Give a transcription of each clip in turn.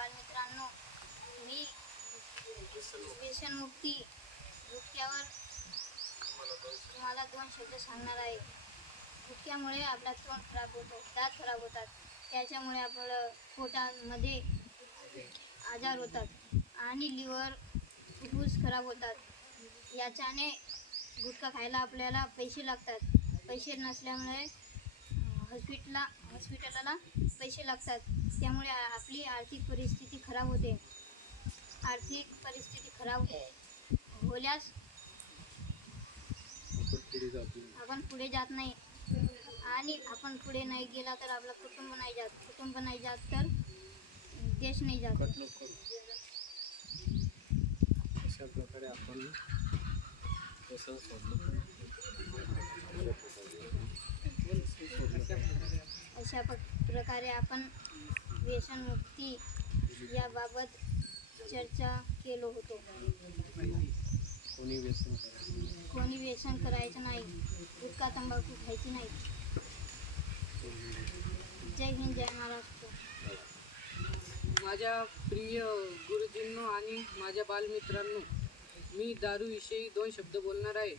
बालमित्रांनो, मी व्यसनमुक्ती धुक्यावर तुम्हाला 2 शब्द सांगणार आहे. धुक्यामुळे आपला तोंड खराब होतो, दात खराब होतात, त्याच्यामुळे आपलं पोटामध्ये आजार होतात आणि लिव्हर फुफ्फुस खराब होतात. याच्याने गुटखा खायला आपल्याला पैसे लागतात. पैसे नसल्यामुळे हॉस्पिटलला पैसे लागतात. त्यामुळे आपली आर्थिक परिस्थिती खराब होते. आर्थिक परिस्थिती खराब होल्यास आपण पुढे जात नाही आणि आपण पुढे नाही गेला तर आपलं कुटुंब नाही जात तर देश नाही जात. अशा प्रकारे आपण अशा प्रकारे आपण व्यसनमुक्ती याबाबत चर्चा केलो होतो. कोणी व्यसन करायचं नाही, गुटखा तंबाखू खायची नाही. जय हिंद, जय महाराष्ट्र. माझ्या प्रिय गुरुजींनो आणि माझ्या बालमित्रांनो, मी दारूविषयी 2 शब्द बोलणार आहे.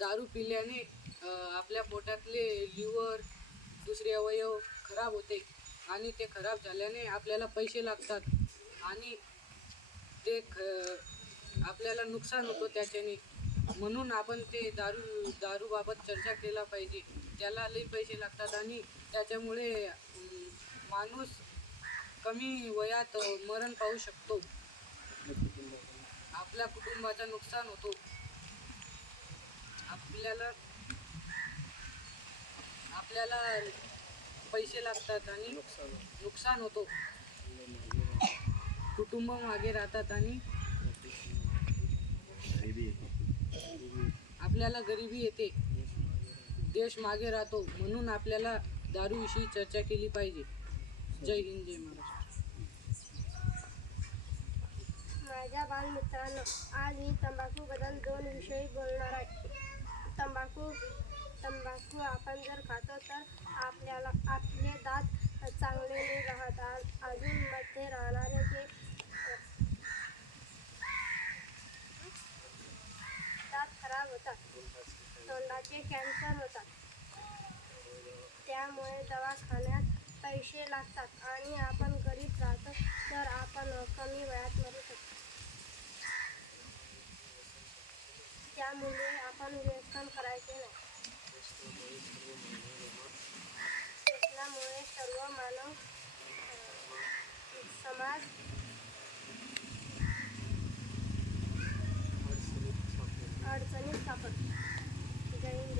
दारू पिल्याने आपल्या पोटातले लिव्हर, दुसरे अवयव खराब होते आणि ते खराब झाल्याने आपल्याला पैसे लागतात आणि ते आपल्याला नुकसान होतो त्याच्याने. म्हणून आपण ते दारूबाबत चर्चा केला पाहिजे. त्याला लई पैसे लागतात आणि त्याच्यामुळे माणूस कमी वयात मरण पावू शकतो. आपल्या कुटुंबाचं नुकसान होतो. आपल्याला पैसे लागतात आणि नुकसान होतो. कुटुंब मागे राहतात आणि आपल्याला गरिबी येते. देश मागे राहतो. म्हणून आपल्याला दारूविषयी चर्चा केली पाहिजे. जय हिंद, जय महाराष्ट्र. माझ्या बालमित्रांनो, आज मी तंबाखूबद्दल 2 विषय बोलणार आहे. तंबाखू आपण जर खातो तर आपले दात चांगले नाही राहत. अजून मध्ये राहणारे जे दात खराब होतात, तोंडाचे कॅन्सर होतात. त्यामुळे दवाखान्यात पैसे लागतात आणि आपण गरीब राहतो तर आपण कमी वयात मरू शकतो. त्यामुळे आपण व्यसन करायचे नाही. व्यसनामुळे सर्व मानव समाज अडचणीत सापडतो. जय हिंद.